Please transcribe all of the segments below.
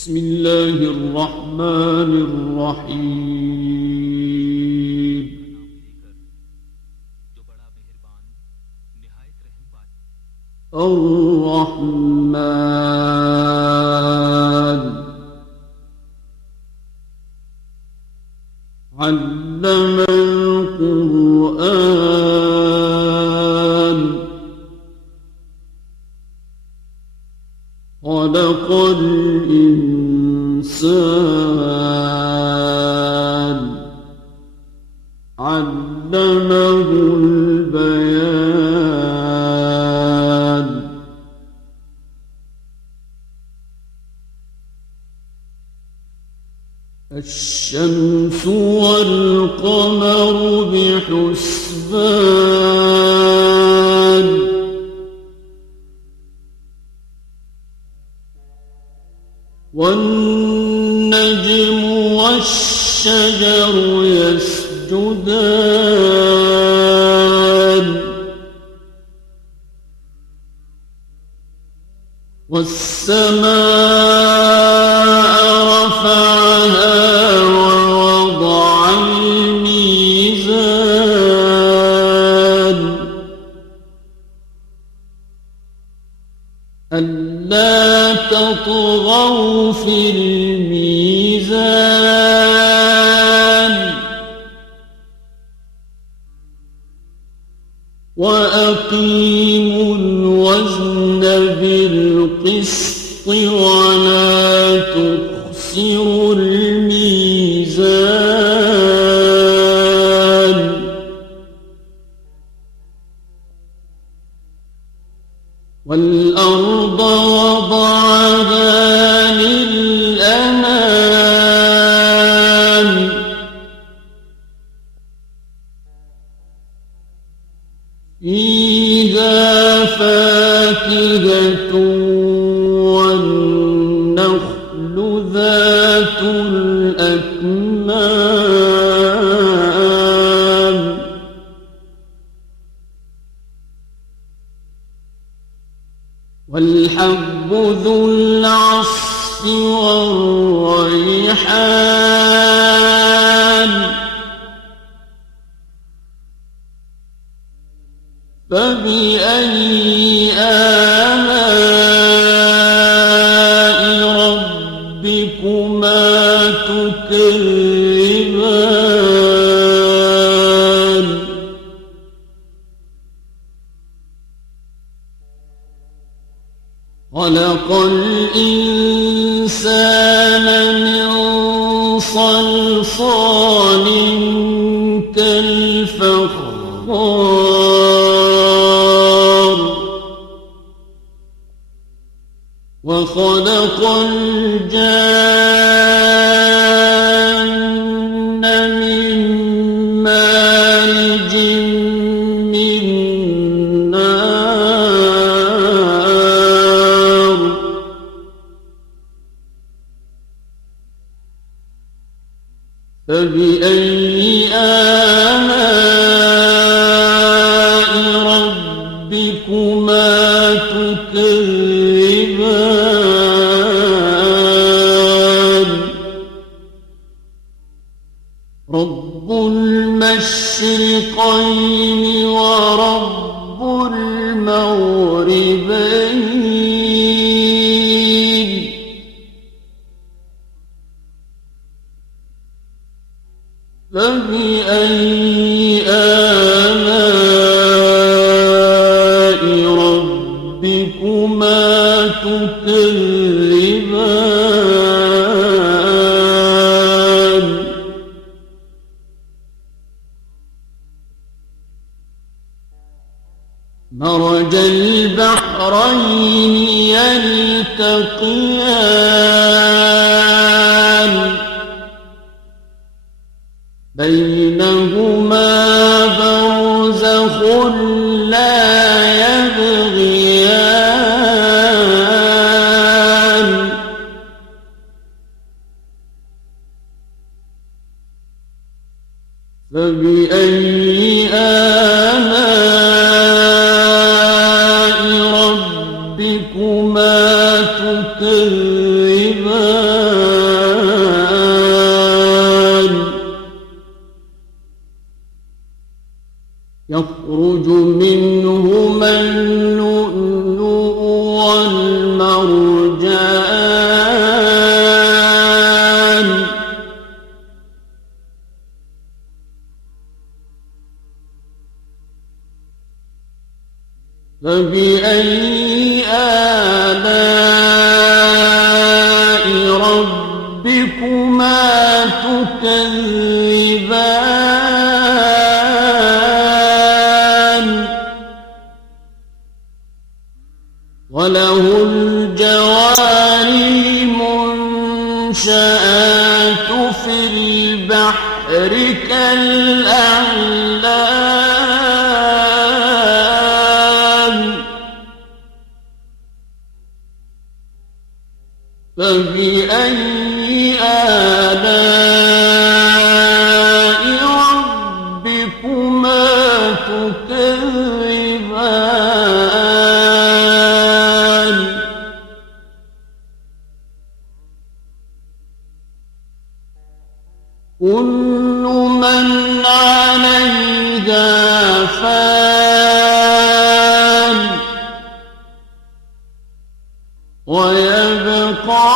بسم الله الرحمن الرحيم الرحمن علم القرآن خلق الإنسان علمه البيان الشمس والقمر بحسبان والنجم والشجر يسجدان والسماء رفعها ووضع الميزان ألا تطغوا في الميزان وأقيموا الوزن بالقسط ولا تخسروا الميزان والأرض وضعها للأنام فيها فاكهة والنخل ذات الأكمام والحب ذو العصف والريحان فبأي آلاء ربكما تكذبان خلق الإنسان من صلصال كالفخار وخلق الجان من مارج من نار فبأي آلاء ربكما تكذبان رب المشرقين ورب المغربين فبأي آلاء ربكما تكذبان مرج البحرين يلتقيان بينهما برزخ لا يبغيان فبأي آلاء ربكما تكذبان والمرجان فبأي آلاء ربكما تكذبان وله الجوار المنشآت في البحر كالأعلام فبأي آلاء ربكما تكذبان كل من عليها فان ويبقى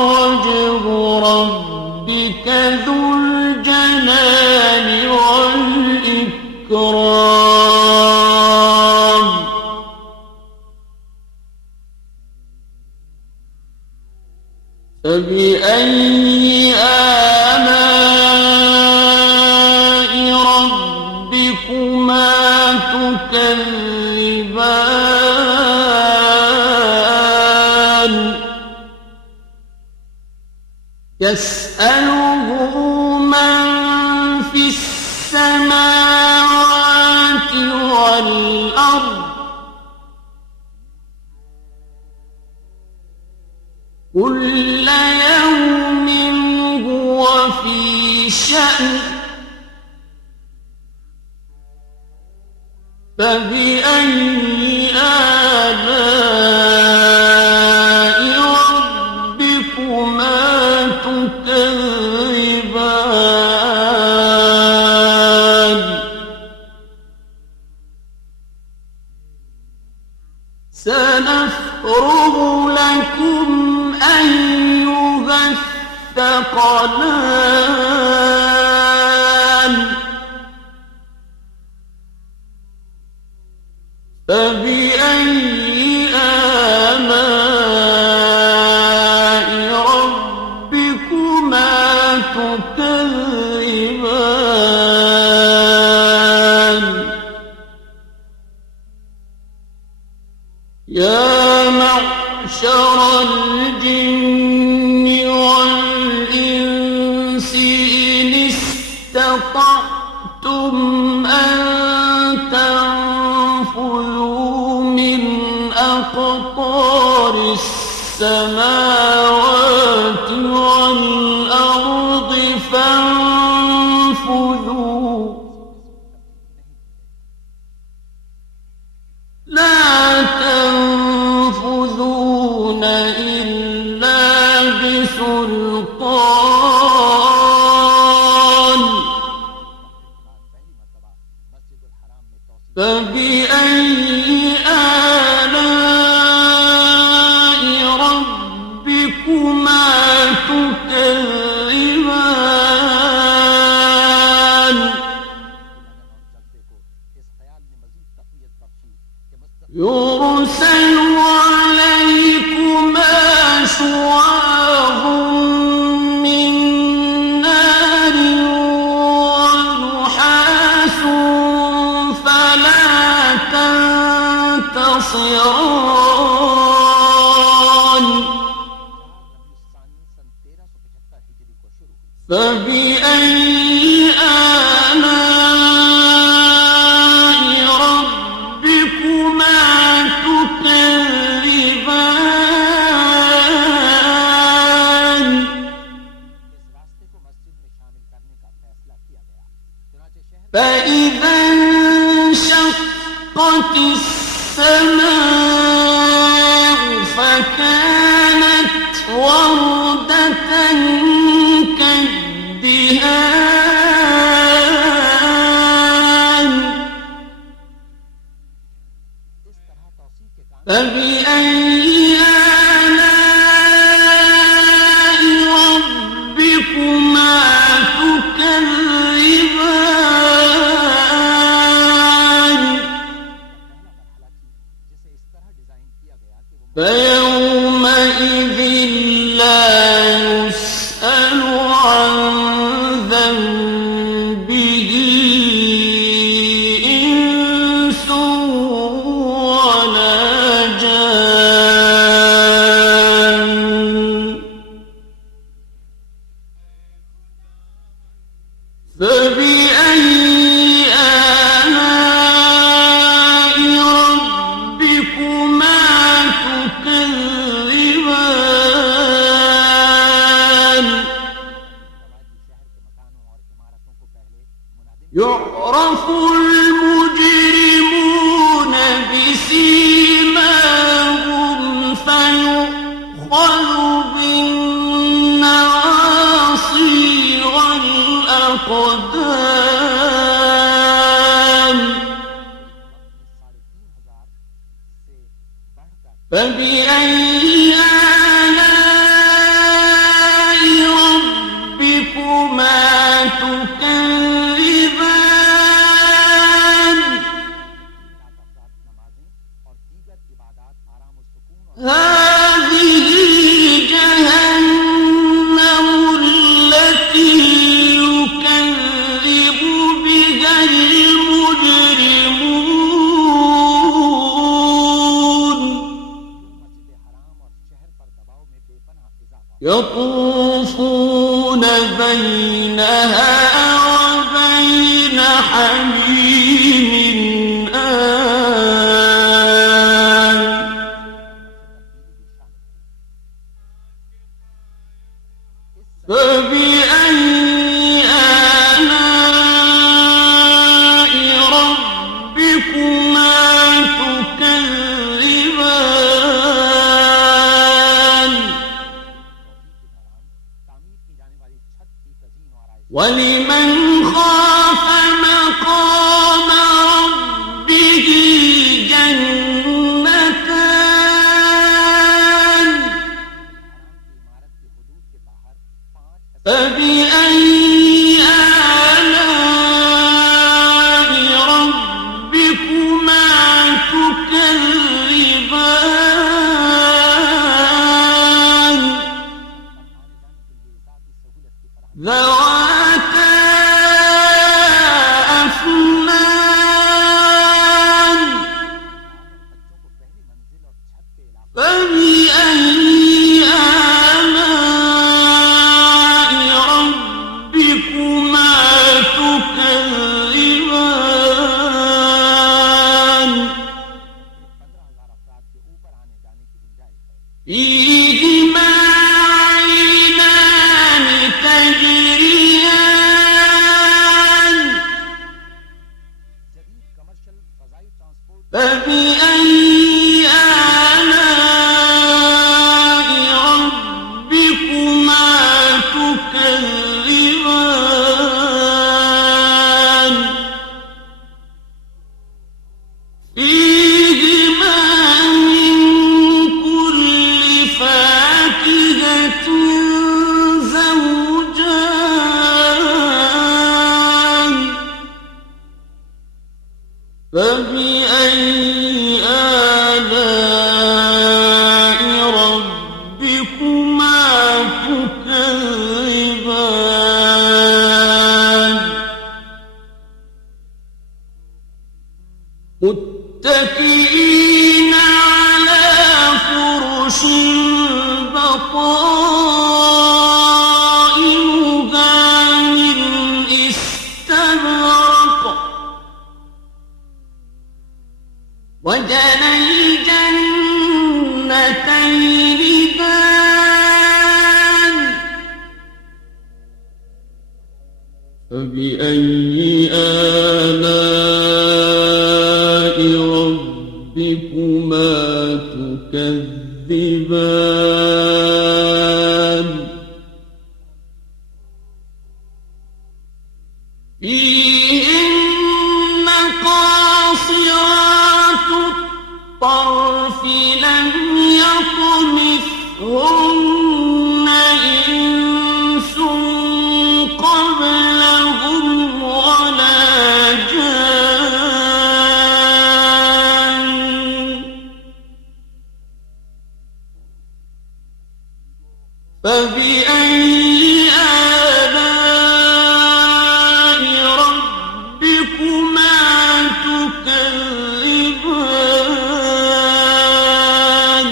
وجه ربك ذو الجلال والإكرام فبأي آلاء ربكما تكذبان يسأله من في السماوات والأرض كل يوم هو في شأن فبأي آلاء ربكما تكذبان سنفرغ لكم أيها الثقلان فبأي آلاء ربكما تكذبان يا معشر الجن والإنس إن استطعتم أن تنفذوا من أقطار السماوات والأرض فانفذوا لا تنفذون إلا بسلطان فبأي آلاء ربكما تكذبان يرسل عليكما شواظ من نار ونحاس فلا تنتصران فبأي آلاء ربكما تكذبان فإذا انشقت السماء فكانت وردة كالدهان فبأي يومئذ لا يسأل عن ذنبه إنس ولا جان فبأي آلاء ربكما تكذبان يعرف المجرمون بسيماهم فيؤخذ بالنواصي والأقدام فبأي آلاء ربكما تكذبان هذه جهنم التي يكذب بها المجرمون يطوفون بينها وبين حميم آن فبأي آلاء ربكما تكذبان ولمن خاف مقام ربه جنتان فبأي آلاء ربكما تكذبان ذواتا أفنان فبأي آلاء ربكما تكذبان فيهما عينان تجريان فبأي آلاء ربكما تكذبان فيهما من كل فاكهة زوجان فبأي آلاء ربكما تكذبان متكئين على فرش بطائنها من استبرق وجنى الجنتين دان فبأي آلاء ربكما تكذبان فيهن قاصرات الطرف لم يطمثهن إنس قبلهم ولا فبأي آلاء ربكما تكذبان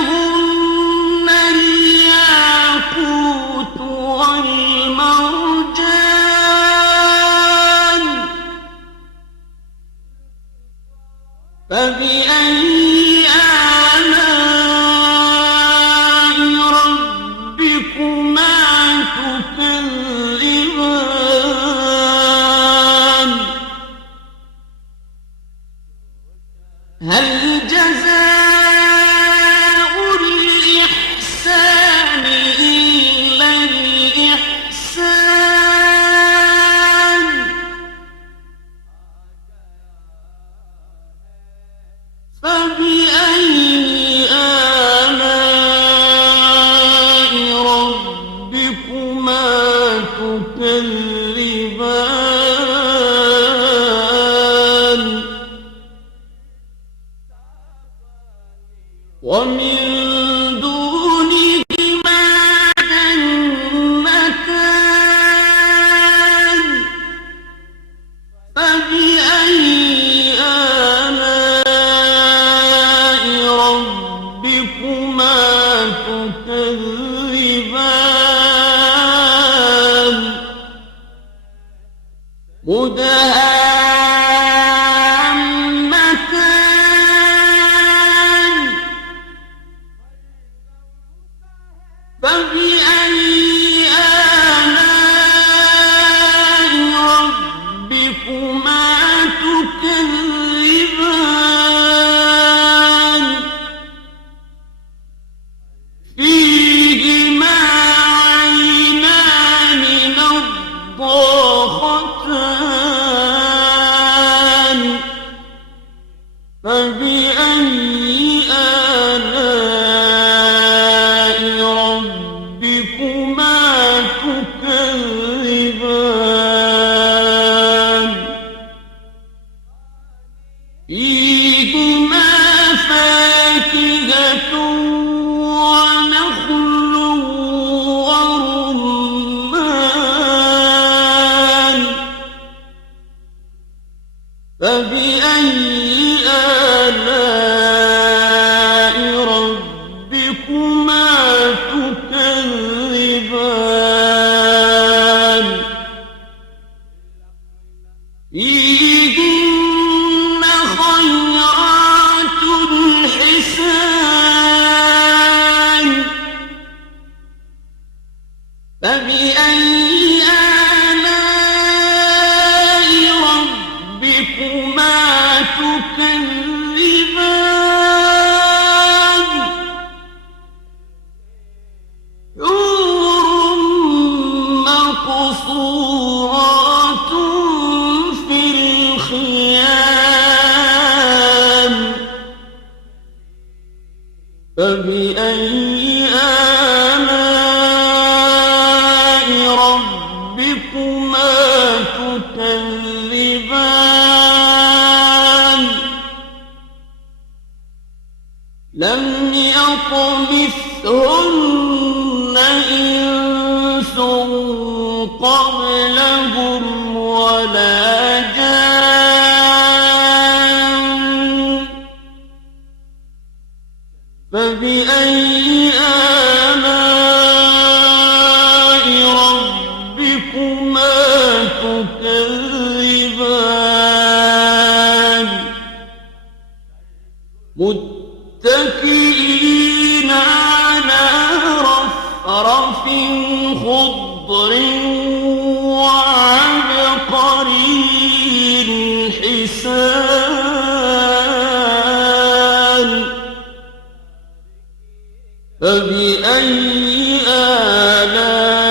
كأنهن الياقوت والمرجان فبأي آلاء ربكما تكذبان هل جزاء الإحسان إلا الإحسان فبأي آلاء ربكما تكذبان ومن دونهما جنتان فبأي آلاء ربكما تكذبان مدهامتان فبأي آلاء ربكما تكذبان فيهما عينان نضاختان فبأي آلاء ربكما تكذبان فيهما فاكهة ونخل ورمان فبأي آلاء ربكما تكذبان فيهن خيرات حسان فبأي آلاء ربكما تكذبان حور مقصورات في الخيام فبأي آلاء ربكما تكذبان لم يطمثهن إنس قبلهم ولا جان فبأي آلاء ربكما تكذبان متكئين على رفرف خضر وعبقري حسان فبأي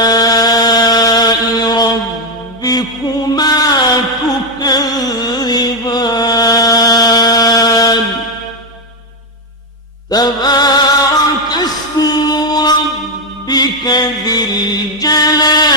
آلاء ربكما تكذبان تبارك اسم ربك ذي الجلال